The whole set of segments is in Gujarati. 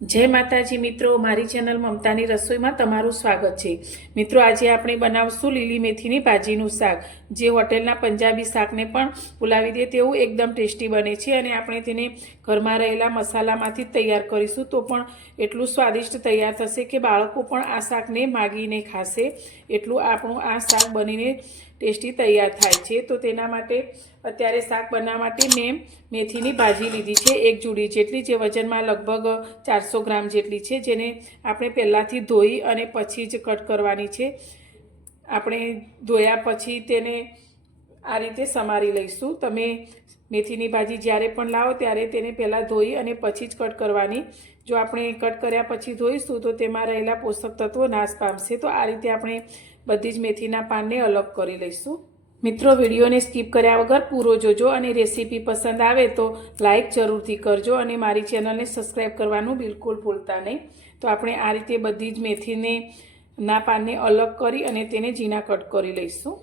जय माताजी मित्रों, मारी चेनल ममतानी रसोई में तमारुं स्वागत है। मित्रों, आज आपणे बनावशुं लीली मेथीनी भाजीनुं शाक, जे होटेलना पंजाबी शाकने पण भूलावी दे तेवुं एकदम टेस्टी बने छे अने आपणे तेने घरमां रहेला मसालामांथी तैयार करीशुं तो पण एटलुं स्वादिष्ट तैयार थशे के बाळको पण आ शाकने मागीने खाशे। एटलुं आपणुं आ शाक बनीने टेस्टी तैयार थाय छे। तो तेना माटे अत्यारे शाक बनाववा माटे मैं मेथीनी भाजी लीधी छे, एक जूड़ी जेटली, जे वजनमा लगभग 400 ग्राम जेटली छे, जेने आपणे पहेलाथी धोई अने पछी ज कट करवानी छे। आपणे धोया पछी तेने आ रीते समारी लईशुं। तमे मेथीनी भाजी ज्यारे पण लावो त्यारे तेने पहेला धोई अने पछी ज कट करवानी। जो आपणे कट कर्या पछी धोईशुं तो तेमां रहेला पोषक तत्वो नाश पामशे। तो आ रीते आपणे बधी ज मेथीना पानने अलग करी लईशुं। मित्रों, वीडियो ने स्कीप कर्या वगर पूरो जोजो अने रेसिपी पसंद आवे तो लाइक जरूरथी करजो अने मारी चेनल ने सब्सक्राइब करवानुं बिल्कुल भूलता नहीं। तो आपणे आ रीते बधी ज मेथीने ना पानने अलग करी अने तेने झीणा कट करी लईशुं।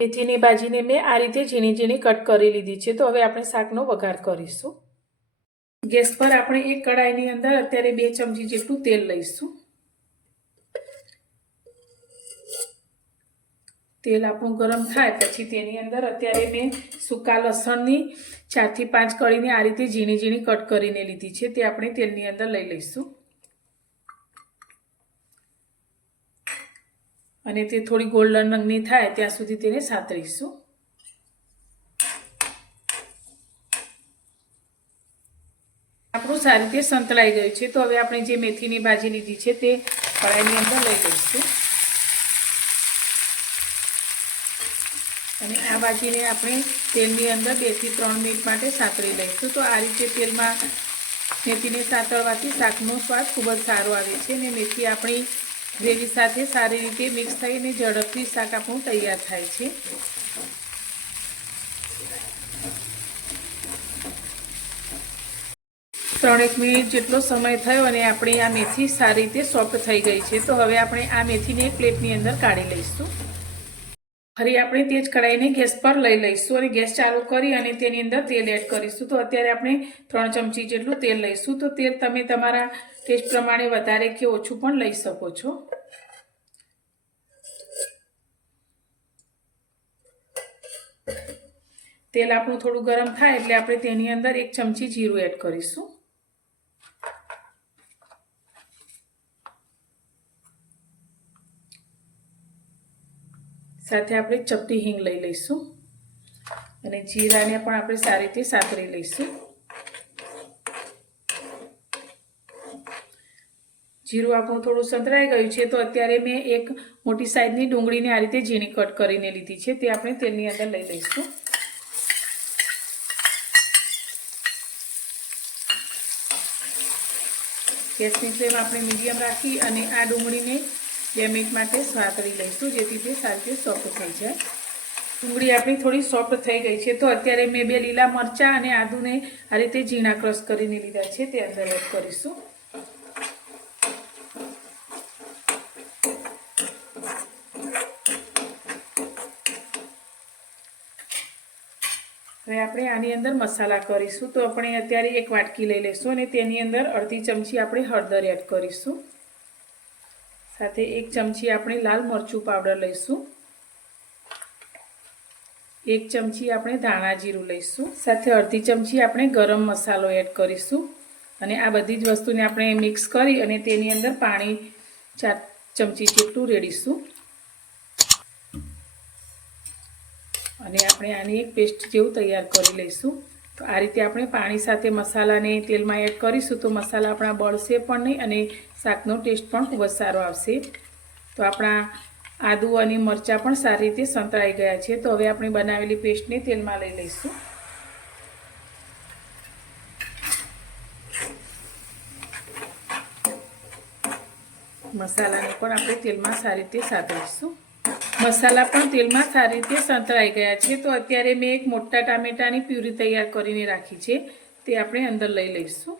मेथीनी भाजीने मैं आ रीते झीणी झीणी कट करी लीधी छे। तो हवे आपणे शाकनो वघार करीशुं। गैस पर आपणे एक कढ़ाईनी अंदर अत्यारे 2 चमची जेटલું तेल लईशुं। तेल आपणुं गरम थाय पछी तेनी अंदर अत्यारे मैं सूका लसणनी 4 થી 5 कळीने आ रीते झीणी झीणी कट करीने लीधी छे, ते आपणे तेलनी अंदर लई लईशुं अने ते थोड़ी गोल्डन रंगनी थाय त्यां सुधी तेने सातरीशुं। આપણું સારી રીતે સંતળાઈ ગયું છે। તો હવે આપણે જે મેથીની ભાજી લીધી છે તે કઢાઈની અંદર લઈ લઈશું અને આ ભાજીને આપણે તેલની અંદર 2 થી 3 મિનિટ માટે સાતળી લઈશું। તો આ રીતે તેલમાં મેથીને સાતળવાથી શાકનો સ્વાદ ખૂબ જ સારો આવે છે અને મેથી આપણી ગ્રેવી સાથે સારી રીતે મિક્સ થઈને ઝડપથી શાક આપણું તૈયાર થાય છે। 3 મિનિટ જેટલો સમય થયો અને આપણી આ મેથી સારી રીતે સોફ્ટ થઈ ગઈ છે। તો હવે આપણે આ મેથીને એક પ્લેટની અંદર કાઢી લઈશું। ફરી આપણે તે જ કઢાઈને ગેસ પર લઈ લઈશું અને ગેસ ચાલુ કરી અને તેની અંદર તેલ એડ કરીશું। તો અત્યારે આપણે 3 ચમચી જેટલું તેલ લઈશું। તો તેલ તમે તમારા ટેસ્ટ પ્રમાણે વધારે કે ઓછું પણ લઈ શકો છો। તેલ આપણું થોડું ગરમ થાય એટલે આપણે તેની અંદર 1 ચમચી જીરું એડ કરીશું। સાથે આપણે ચપટી હિંગ લઈ લઈશું અને જીરાને પણ આપણે સારી રીતે સાતળી લઈશું। જીરું આપણું થોડું સંતળાઈ ગયું છે તો અત્યારે મેં એક મોટી સાઈઝની ડુંગળીને આ રીતે ઝીણી કટ કરીને લીધી છે, તે આપણે તેલની અંદર લઈ લઈશું। ગેસની ફ્લેમ આપણે મીડિયમ રાખી અને આ ડુંગળીને 2 મિનિટ માટે સાતળી લઈશું જેથી તે સારી રીતે સોફ્ટ થઈ જાય। ડુંગળી આપણી થોડી સોફ્ટ થઈ ગઈ છે તો અત્યારે મેં 2 લીલા મરચાં અને આદુને આ રીતે ઝીણા ક્રશ કરીને લીધા છે, તે અંદર એડ કરીશું। હવે આપણે આની અંદર મસાલા કરીશું। તો આપણે અત્યારે એક વાટકી લઈ લઈશું અને તેની અંદર અડધી ચમચી આપણે હળદર એડ કરીશું। સાથે 1 ચમચી આપણે લાલ મરચું પાવડર લઈશું। 1 ચમચી આપણે ધાણા જીરું લઈશું। સાથે અડધી ચમચી આપણે ગરમ મસાલો એડ કરીશું અને આ બધી જ વસ્તુને આપણે મિક્સ કરી અને તેની અંદર પાણી 4 ચમચી જેટલું રેડીશું અને આપણે આની એક પેસ્ટ જેવું તૈયાર કરી લઈશું। તો આ રીતે આપણે પાણી સાથે મસાલાને તેલમાં એડ કરીશું તો મસાલા આપણા બળશે પણ નહીં અને શાકનો ટેસ્ટ પણ ખૂબ જ સારો આવશે। તો આપણા આદુ અને મરચાં પણ સારી રીતે સંતળાઈ ગયા છે। તો હવે આપણે બનાવેલી પેસ્ટને તેલમાં લઈ લઈશું। મસાલાને પણ આપણે તેલમાં સારી રીતે સાતળીશું। મસાલા પણ તેલમાં સારી રીતે સંતળાઈ ગયા છે। તો અત્યારે મેં એક મોટા ટામેટાની પ્યુરી તૈયાર કરીને રાખી છે, તે આપણે અંદર લઈ લઈશું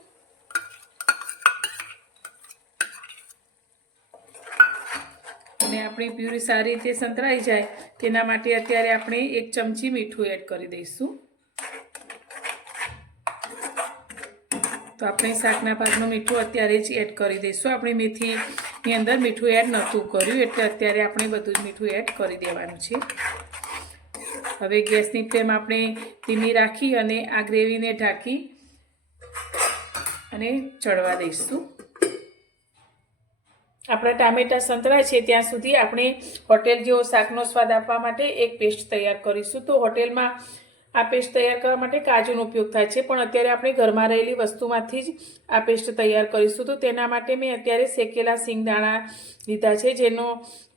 અને આપણી પ્યુરી સારી રીતે સંતળાઈ જાય તેના માટે અત્યારે આપણે 1 ચમચી મીઠું એડ કરી દઈશું। તો આપણે શાકના ભાગનું મીઠું અત્યારે જ એડ કરી દઈશું. આપણે મેથીની અંદર મીઠું એડ નહોતું કર્યું એટલે અત્યારે આપણે બધું જ મીઠું એડ કરી દેવાનું છે. હવે ગેસની ફ્લેમ આપણે ધીમી રાખી અને આ ગ્રેવીને ઢાંકી અને ચડવા દઈશું. આપણા ટામેટા સંતળાય છે ત્યાં સુધી આપણે હોટેલ જેવો શાકનો સ્વાદ આપવા માટે એક પેસ્ટ તૈયાર કરીશું. તો હોટેલમાં આ પેસ્ટ તૈયાર કરવા માટે કાજુનો ઉપયોગ થાય છે, પણ અત્યારે આપણે ઘરમાં રહેલી વસ્તુમાંથી જ આ પેસ્ટ તૈયાર કરીશું. તો તેના માટે મેં અત્યારે શેકેલા સિંગદાણા લીધા છે, જેનો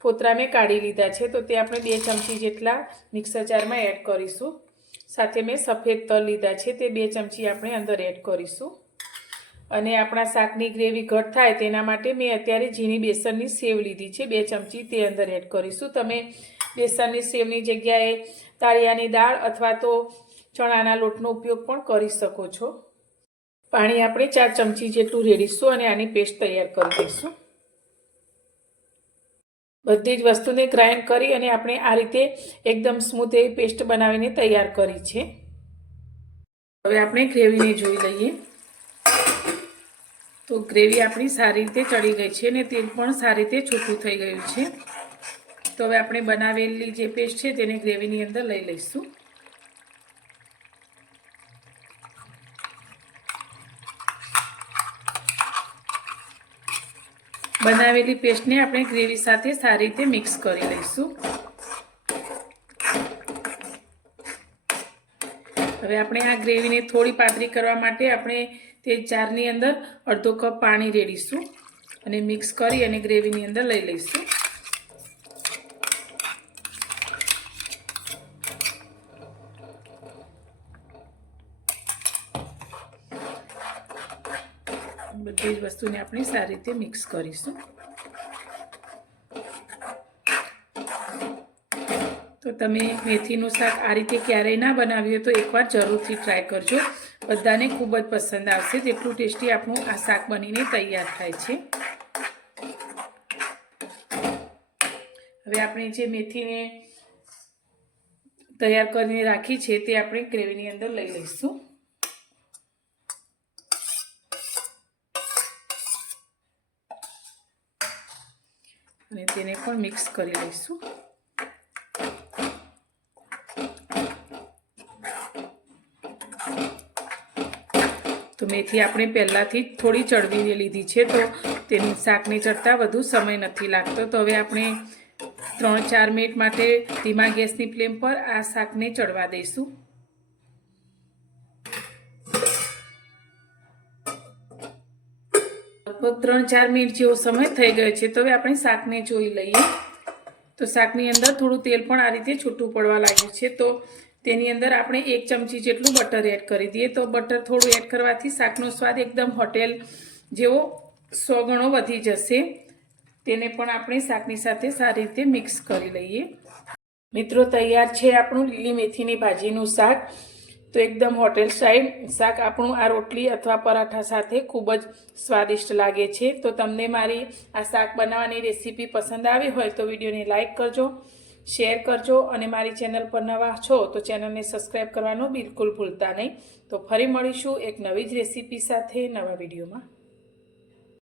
ફોતરા મેં કાઢી લીધા છે. તો તે આપણે 2 ચમચી જેટલા મિક્સર જારમાં એડ કરીશું. સાથે મેં સફેદ તલ લીધા છે, તે 2 ચમચી આપણે અંદર એડ કરીશું. અને આપણા શાકની ગ્રેવી ઘટ થાય તેના માટે મેં અત્યારે ઝીણી બેસનની સેવ લીધી છે, 2 ચમચી તે અંદર એડ કરીશું. તમે બેસનની સેવની જગ્યાએ તાળિયાની દાળ અથવા તો ચણાના લોટનો ઉપયોગ પણ કરી શકો છો. પાણી આપણે 4 ચમચી જેટલું રેડીશું અને આની પેસ્ટ તૈયાર કરી દઈશું. બધી જ વસ્તુને ગ્રાઇન્ડ કરી અને આપણે આ રીતે એકદમ સ્મૂથ એવી પેસ્ટ બનાવીને તૈયાર કરી છે. હવે આપણે ગ્રેવીને જોઈ લઈએ. તો ગ્રેવી આપણી સારી રીતે ચડી ગઈ છે અને તેલ પણ સારી રીતે છૂટું થઈ ગયું છે. તો હવે આપણે બનાવેલી જે પેસ્ટ છે તેને ગ્રેવીની અંદર લઈ લઈશું. બનાવેલી પેસ્ટને આપણે ગ્રેવી સાથે સારી રીતે મિક્સ કરી લઈશું. હવે આપણે આ ગ્રેવીને થોડી પાતળી કરવા માટે આપણે તે જારની અંદર અડધો કપ પાણી રેડીશું અને મિક્સ કરી અને ગ્રેવીની અંદર લઈ લઈશું. બધી જ વસ્તુને આપણે સારી રીતે મિક્સ કરીશું. તો તમે મેથીનું શાક આ રીતે ક્યારેય ના બનાવ્યું તો એકવાર જરૂરથી ટ્રાય કરજો. બધાને ખૂબ જ પસંદ આવશે. તેટલું ટેસ્ટી આપણું આ શાક બનીને તૈયાર થાય છે. હવે આપણે જે મેથીને તૈયાર કરીને રાખી છે તે આપણે ગ્રેવીની અંદર લઈ લઈશું. અને તેને પણ મિક્સ કરી લઈશું. તો મેથી આપણે પહેલાંથી જ થોડી ચડવીને લીધી છે, તો તેની શાકને ચડતા વધુ સમય નથી લાગતો. તો હવે આપણે 3-4 મિનિટ માટે ધીમા ગેસની ફ્લેમ પર આ શાકને ચડવા દઈશું. લગભગ 3-4 મિનિટ જેવો સમય થઈ ગયો છે. તો હવે આપણે શાકને જોઈ લઈએ. તો શાકની અંદર થોડું તેલ પણ આ રીતે છૂટું પડવા લાગ્યું છે. તો તેની અંદર આપણે 1 ચમચી જેટલું બટર એડ કરી દઈએ. તો બટર થોડું એડ કરવાથી શાકનો સ્વાદ એકદમ હોટેલ જેવો 100 ગણો વધી જશે. તેને પણ આપણે શાકની સાથે સારી રીતે મિક્સ કરી લઈએ. મિત્રો, તૈયાર છે આપણું લીલી મેથીની ભાજીનું શાક. તો એકદમ હોટેલ સ્ટાઇલ શાક આપણું આ રોટલી અથવા પરાઠા સાથે ખૂબ જ સ્વાદિષ્ટ લાગે છે. તો તમને મારી આ શાક બનાવવાની રેસીપી પસંદ આવી હોય તો વિડીયોને લાઇક કરજો, શેર કરજો અને મારી ચેનલ પર નવા છો તો ચેનલને સબસ્ક્રાઈબ કરવાનું બિલકુલ ભૂલતા નહીં. તો ફરી મળીશું એક નવી જ રેસીપી સાથે નવા વિડીયોમાં.